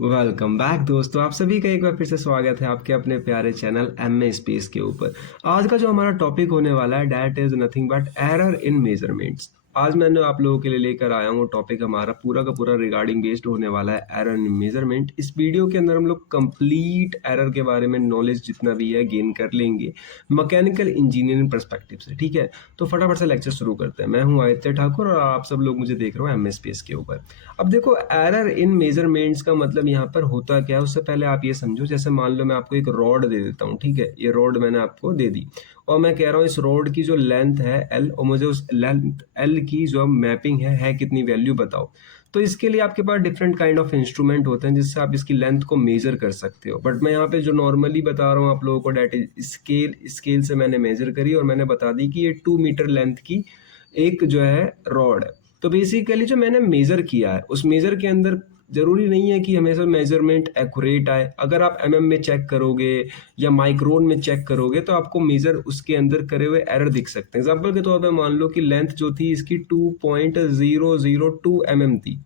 Welcome back दोस्तों, आप सभी का एक बार फिर से स्वागत है आपके अपने प्यारे चैनल एमए स्पेस के ऊपर। आज का जो हमारा टॉपिक होने वाला है that is nothing but error in measurements. आज मैंने आप लोगों के लिए लेकर आया हूँ टॉपिक हमारा पूरा का पूरा रिगार्डिंग बेस्ड होने वाला है एरर इन मेजरमेंट। इस वीडियो के अंदर हम लोग कंप्लीट एरर के बारे में नॉलेज जितना भी है गेन कर लेंगे मैकेनिकल इंजीनियरिंग पर्सपेक्टिव से। ठीक है, तो फटाफट से लेक्चर शुरू करते हैं। मैं हूँ आदित्य ठाकुर और आप सब लोग मुझे देख रहे हो एमए स्पेस के ऊपर। अब देखो, एरर इन मेजरमेंट्स का मतलब यहाँ पर होता क्या है उससे पहले आप ये समझो। जैसे मान लो मैं आपको एक रॉड दे देता हूँ, ठीक है, ये रॉड मैंने आपको दे दी और मैं कह रहा हूँ इस रॉड की जो लेंथ है एल और मुझे उस लेंथ एल की जो मैपिंग है कितनी वैल्यू बताओ। तो इसके लिए आपके पास डिफरेंट काइंड ऑफ इंस्ट्रूमेंट होते हैं जिससे आप इसकी लेंथ को मेजर कर सकते हो। बट मैं यहाँ पे जो नॉर्मली बता रहा हूँ आप लोगों को डेट इज स्केल। स्केल से मैंने मेजर करी और मैंने बता दी कि ये 2 मीटर लेंथ की एक जो है रॉड है। तो बेसिकली जो मैंने मेजर किया है उस मेजर के अंदर जरूरी नहीं है कि हमेशा मेजरमेंट एक्यूरेट आए। अगर आप एमएम में चेक करोगे या माइक्रोन में चेक करोगे तो आपको मेजर उसके अंदर करे हुए एरर दिख सकते हैं। एग्जांपल के तौर पे मान लो कि लेंथ जो थी इसकी 2.002 mm थी,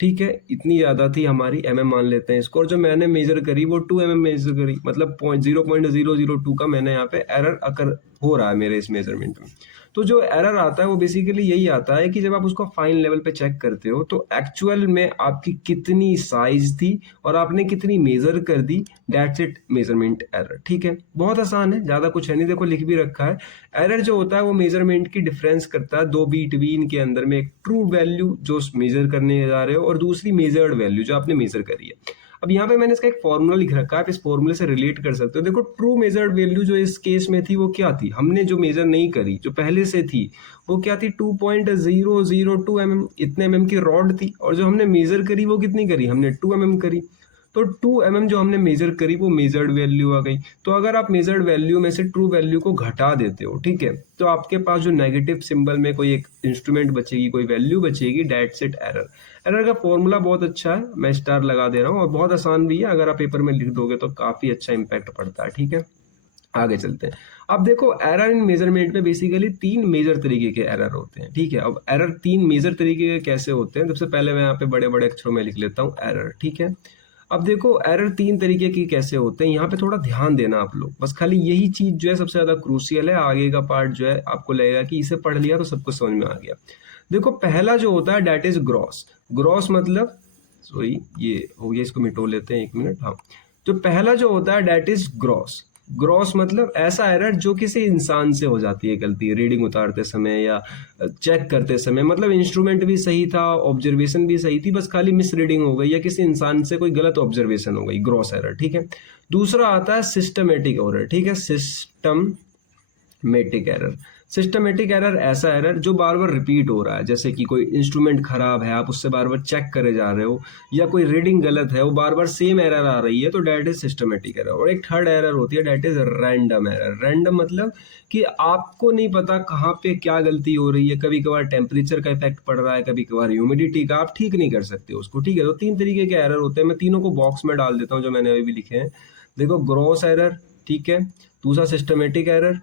ठीक है, इतनी ज्यादा थी हमारी, मान लेते हैं इसको, और जो मैंने मेजर करी वो 2 mm मेजर करी, मतलब 0.002 का मैंने यहाँ पे एरर अकर हो रहा है मेरे इस मेजरमेंट में। तो जो एरर आता है वो बेसिकली यही आता है कि जब आप उसको फाइन लेवल पे चेक करते हो तो एक्चुअल में आपकी कितनी साइज थी और आपने कितनी मेजर कर दी, दैट्स इट मेजरमेंट एरर। ठीक है, बहुत आसान है, ज्यादा कुछ है नहीं। देखो लिख भी रखा है, एरर जो होता है वो मेजरमेंट की डिफरेंस करता है दो बिटवीन के अंदर में, एक ट्रू वैल्यू जो मेजर करने जा रहे हो और दूसरी मेजर्ड वैल्यू जो आपने मेजर करी है। अब यहाँ पे मैंने इसका एक फॉर्मूला लिख रखा है, आप इस फॉर्मूले से रिलेट कर सकते हो। देखो ट्रू मेजर्ड वैल्यू जो इस केस में थी वो क्या थी, हमने जो मेजर नहीं करी जो पहले से थी वो क्या थी, 2.002 mm, इतने mm की रॉड थी, और जो हमने मेजर करी वो कितनी करी, हमने 2 mm करी। तो 2 mm जो हमने मेजर करी वो मेजर्ड वैल्यू आ गई। तो अगर आप मेजर्ड वैल्यू में से ट्रू वैल्यू को घटा देते हो, ठीक है, तो आपके पास जो नेगेटिव सिंबल में कोई एक इंस्ट्रूमेंट बचेगी, कोई वैल्यू बचेगी, दैट्स इट एरर। एरर का फॉर्मूला बहुत अच्छा है, मैं स्टार लगा दे रहा हूँ, और बहुत आसान भी है, अगर आप पेपर में लिख दोगे तो काफी अच्छा इंपैक्ट पड़ता है। ठीक है, आगे चलते हैं। अब देखो एरर इन मेजरमेंट में बेसिकली 3 मेजर तरीके के एरर होते हैं। ठीक है, अब एरर 3 मेजर तरीके के कैसे होते हैं, सबसे पहले मैं यहाँ पे बड़े बड़े अक्षरों में लिख लेता हूँ एरर। ठीक है, अब देखो एरर 3 तरीके की कैसे होते हैं, यहाँ पे थोड़ा ध्यान देना आप लोग, बस खाली यही चीज जो है सबसे ज्यादा क्रूशियल है। आगे का पार्ट जो है आपको लगेगा कि इसे पढ़ लिया तो सब कुछ समझ में आ गया। देखो पहला जो होता है डेट इज ग्रॉस। ग्रॉस मतलब, सॉरी ये हो गया, इसको मिटो लेते हैं, 1 मिनट। हाँ, जो पहला जो होता है डेट इज ग्रॉस। ग्रॉस मतलब ऐसा एरर जो किसी इंसान से हो जाती है गलती, रीडिंग उतारते समय या चेक करते समय, मतलब इंस्ट्रूमेंट भी सही था, ऑब्जर्वेशन भी सही थी, बस खाली मिस रीडिंग हो गई या किसी इंसान से कोई गलत ऑब्जर्वेशन हो गई, ग्रॉस एरर। ठीक है, दूसरा आता है सिस्टमेटिक एरर। ठीक है, सिस्टमेटिक एरर। सिस्टमेटिक एरर ऐसा एरर जो बार बार रिपीट हो रहा है, जैसे कि कोई इंस्ट्रूमेंट खराब है, आप उससे बार बार चेक करे जा रहे हो, या कोई रीडिंग गलत है, वो बार बार सेम एरर आ रही है, तो डेट इज सिस्टमेटिक एरर। और एक थर्ड एरर होती है that is random error. Random मतलब कि आपको नहीं पता कहाँ पे क्या गलती हो रही है, कभी कभार टेम्परेचर का इफेक्ट पड़ रहा है, कभी कभार ह्यूमिडिटी का, आप ठीक नहीं कर सकते उसको। ठीक है, तो 3 तरीके के एरर होते हैं, मैं तीनों को बॉक्स में डाल देता हूँ जो मैंने अभी भी लिखे हैं। देखो ग्रॉस एरर, ठीक है, दूसरा सिस्टमेटिक एरर,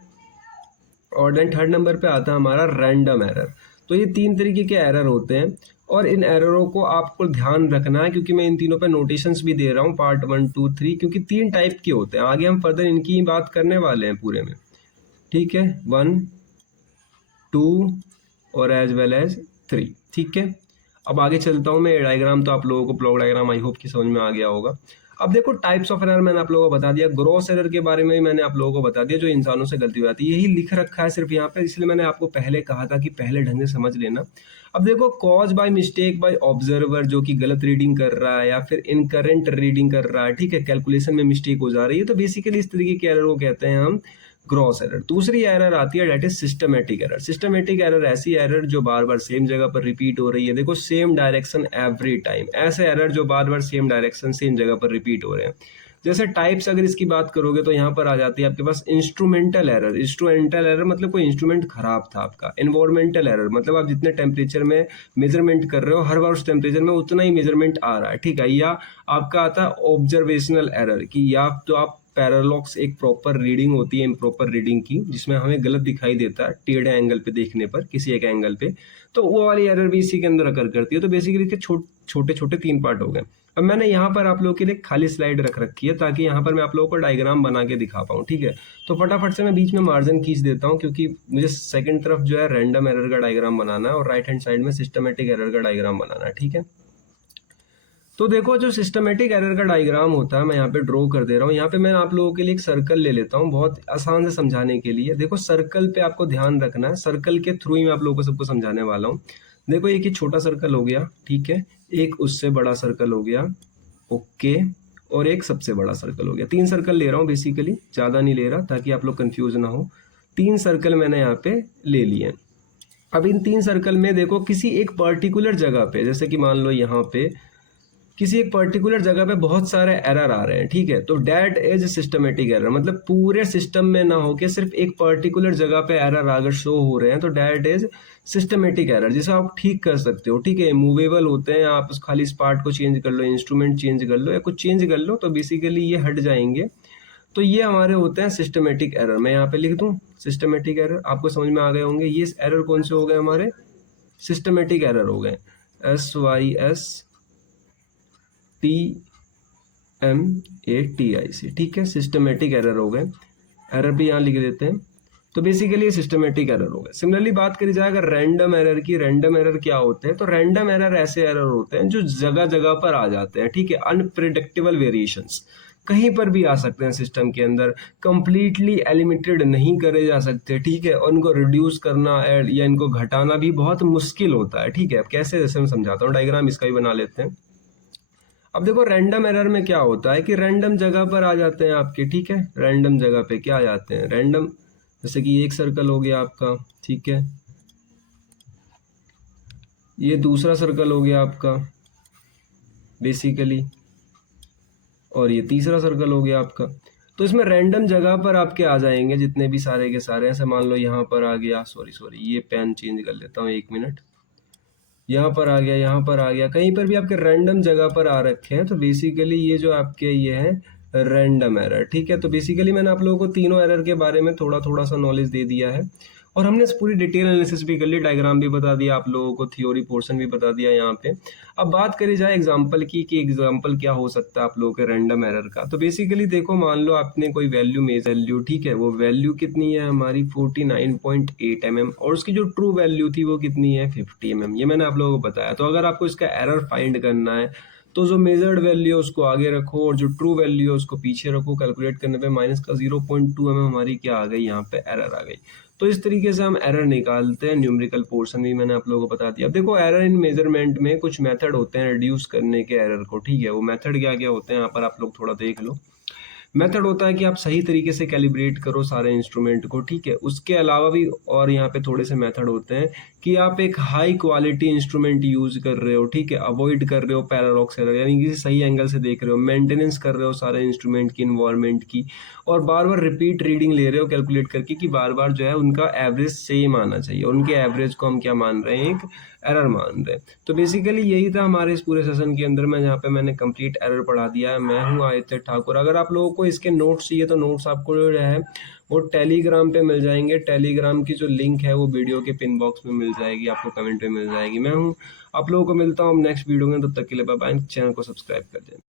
और देन थर्ड नंबर पे आता है हमारा रैंडम एरर। तो ये 3 तरीके के एरर होते हैं और इन एररों को आपको ध्यान रखना है, क्योंकि मैं इन तीनों पे नोटेशंस भी दे रहा हूँ, पार्ट 1 2 3, क्योंकि 3 टाइप के होते हैं। आगे हम फर्दर इनकी बात करने वाले हैं पूरे में। ठीक है, 1 2 और एज वेल एज 3। ठीक है, अब आगे चलता हूँ मैं। डायग्राम तो आप लोगों को ब्लॉक डायग्राम आई होप कि समझ में आ गया होगा। अब देखो टाइप्स ऑफ एरर मैंने आप लोगों को बता दिया, ग्रॉस एरर के बारे में भी मैंने आप लोगों को बता दिया, जो इंसानों से गलती हो जाती है, यही लिख रखा है सिर्फ यहाँ पे, इसलिए मैंने आपको पहले कहा था कि पहले ढंग से समझ लेना। अब देखो cause by mistake by observer, जो कि गलत रीडिंग कर रहा है या फिर इनकरेंट रीडिंग कर रहा है, ठीक है, कैलकुलेशन में मिस्टेक हो जा रही है, तो बेसिकली इस तरीके के एरर को कहते हैं हम ग्रॉस एरर। दूसरी एरर आती है that is systematic error. Systematic error ऐसी एरर जो बार बार सेम जगह पर रिपीट हो रही है। देखो सेम डायरेक्शन एवरी टाइम, ऐसे एरर जो बार बार सेम डायरेक्शन सेम जगह पर रिपीट हो रहे हैं। जैसे टाइप्स अगर इसकी बात करोगे तो यहाँ पर आ जाती है आपके पास इंस्ट्रूमेंटल एरर। इंस्ट्रूमेंटल एरर मतलब कोई इंस्ट्रूमेंट खराब था आपका। एनवायरमेंटल एरर मतलब आप जितने टेम्परेचर में मेजरमेंट कर रहे हो हर बार उस टेम्परेचर में उतना ही मेजरमेंट आ रहा है, ठीक है। या आपका आता है ऑब्जर्वेशनल एरर, कि या तो आप पैरालॉक्स एक प्रॉपर रीडिंग होती है इम्प्रॉपर रीडिंग की, जिसमें हमें गलत दिखाई देता है टेढ़े एंगल पे देखने पर किसी एक एंगल पे, तो वो वाली एरर भी इसी के अंदर अकर करती है। तो बेसिकली इसके छोटे छोटे 3 पार्ट हो गए। अब मैंने यहाँ पर आप लोगों के लिए खाली स्लाइड रख रखी है ताकि यहाँ पर मैं आप लोगों को डायग्राम बना के दिखा पाऊँ, ठीक है। तो फटाफट से मैं बीच में मार्जिन खींच देता हूँ, क्योंकि मुझे सेकंड तरफ जो है रैंडम एरर का डायग्राम बनाना है और राइट हैंड साइड में सिस्टमेटिक एरर का डायग्राम बनाना है, ठीक है। तो देखो जो सिस्टमेटिक एरर का डायग्राम होता है, मैं यहाँ पे ड्रॉ कर दे रहा हूँ। यहाँ पे मैं आप लोगों के लिए एक सर्कल ले लेता हूँ बहुत आसान से समझाने के लिए। देखो सर्कल पे आपको ध्यान रखना है, सर्कल के थ्रू ही मैं आप लोगों को सबको समझाने वाला हूँ। देखो एक ही छोटा सर्कल हो गया, ठीक है, एक उससे बड़ा सर्कल हो गया, ओके, और एक सबसे बड़ा सर्कल हो गया। 3 सर्कल ले रहा हूँ बेसिकली, ज़्यादा नहीं ले रहा ताकि आप लोग कंफ्यूज ना हो। 3 सर्कल मैंने यहाँ पे ले लिए। अब इन 3 सर्कल में देखो किसी एक पर्टिकुलर जगह पे, जैसे कि मान लो यहाँ पे किसी एक पर्टिकुलर जगह पे बहुत सारे एरर आ रहे हैं, ठीक है, तो डेट इज सिस्टमेटिक एरर। मतलब पूरे सिस्टम में ना होके सिर्फ एक पर्टिकुलर जगह पे एरर अगर शो हो रहे हैं तो डेट इज सिस्टमेटिक एरर, जिसे आप ठीक कर सकते हो, ठीक है। मूवेबल होते हैं, आप उस खाली इस पार्ट को चेंज कर लो, इंस्ट्रूमेंट चेंज कर लो या कुछ चेंज कर लो, तो बेसिकली ये हट जाएंगे। तो ये हमारे होते हैं सिस्टमेटिक एरर। मैं यहाँ पे लिख दूं सिस्टमेटिक एरर, आपको समझ में आ गए होंगे। ये एरर कौन से हो गए हमारे, सिस्टमेटिक एरर हो गए, SYSTMATIC, ठीक है, सिस्टमेटिक एरर हो गए। एरर भी यहाँ लिख देते हैं। तो बेसिकली सिस्टमेटिक एरर हो गए। सिमिलरली बात करी जाए अगर रैंडम एरर की, रैंडम एरर क्या होते हैं, तो रैंडम एरर ऐसे एरर होते हैं जो जगह जगह पर आ जाते हैं, ठीक है। अनप्रिडिक्टेबल वेरिएशंस कहीं पर भी आ सकते हैं सिस्टम के अंदर, कंप्लीटली एलिमिटेड नहीं करे जा सकते, ठीक है। और उनको रिड्यूस करना या इनको घटाना भी बहुत मुश्किल होता है, ठीक है। अब कैसे, जैसे मैं समझाता हूँ, डायग्राम इसका भी बना लेते हैं। अब देखो रैंडम एरर में क्या होता है कि रैंडम जगह पर आ जाते हैं आपके, ठीक है। रैंडम जगह पे क्या आ जाते हैं, रैंडम, जैसे कि एक सर्कल हो गया आपका, ठीक है, ये दूसरा सर्कल हो गया आपका बेसिकली, और ये तीसरा सर्कल हो गया आपका। तो इसमें रैंडम जगह पर आपके आ जाएंगे जितने भी सारे के सारे। ऐसे मान लो यहाँ पर आ गया, सॉरी ये पेन चेंज कर लेता हूँ, 1 मिनट, यहाँ पर आ गया, यहाँ पर आ गया, कहीं पर भी आपके रैंडम जगह पर आ रखे हैं। तो बेसिकली ये जो आपके ये है रैंडम एरर, ठीक है। तो बेसिकली मैंने आप लोगों को तीनों एरर के बारे में थोड़ा थोड़ा सा नॉलेज दे दिया है, और हमने पूरी डिटेल एनालिसिस भी कर ली, डायग्राम भी बता दिया आप लोगों को, थ्योरी पोर्शन भी बता दिया यहाँ पे। अब बात करी जाए एग्जाम्पल की कि एग्जाम्पल क्या हो सकता है आप लोगों के रैंडम एरर का। तो बेसिकली देखो, मान लो आपने कोई वैल्यू, ठीक है, वो वैल्यू कितनी है हमारी 49.8 mm, और उसकी जो ट्रू वैल्यू थी वो कितनी है 50 mm, ये मैंने आप लोगों को बताया। तो अगर आपको इसका एरर फाइंड करना है तो जो मेजर्ड वैल्यू है उसको आगे रखो और जो ट्रू वैल्यू है उसको पीछे रखो। कैलकुलेट करने पे माइनस का 0.2 mm हमारी क्या आ गई, यहाँ पे एरर आ गई। तो इस तरीके से हम एरर निकालते हैं। न्यूमेरिकल पोर्शन भी मैंने आप लोगों को बता दिया। अब देखो एरर इन मेजरमेंट में कुछ मेथड होते हैं रिड्यूस करने के एरर को, ठीक है। वो मेथड क्या क्या होते हैं यहाँ पर आप लोग थोड़ा देख लो। मेथड होता है कि आप सही तरीके से कैलिब्रेट करो सारे इंस्ट्रूमेंट को, ठीक है। उसके अलावा भी और यहाँ पे थोड़े से मेथड होते हैं कि आप एक हाई क्वालिटी इंस्ट्रूमेंट यूज कर रहे हो, ठीक है, अवॉइड कर रहे हो पैरालॉक्स एरर, यानी कि सही एंगल से देख रहे हो, मेंटेनेंस कर रहे हो सारे इंस्ट्रूमेंट की, इन्वायरमेंट की, और बार बार रिपीट रीडिंग ले रहे हो कैलकुलेट करके कि बार बार जो है उनका एवरेज सेम आना चाहिए। उनके एवरेज को हम क्या मान रहे हैं, एक एरर मान रहे हैं। तो बेसिकली यही था हमारे इस पूरे सेशन के अंदर में, जहाँ पे मैंने कंप्लीट एरर पढ़ा दिया है। मैं हूँ आदित्य ठाकुर। अगर आप लोगों को इसके नोट्स चाहिए तो नोट्स आपको जो है वो टेलीग्राम पे मिल जाएंगे। टेलीग्राम की जो लिंक है वो वीडियो के पिन बॉक्स में मिल जाएगी, आपको कमेंट में मिल जाएगी। मैं हूँ, आप लोगों को मिलता हूँ नेक्स्ट वीडियो में। तब तक के लिए बाय बाय। चैनल को सब्सक्राइब कर दें।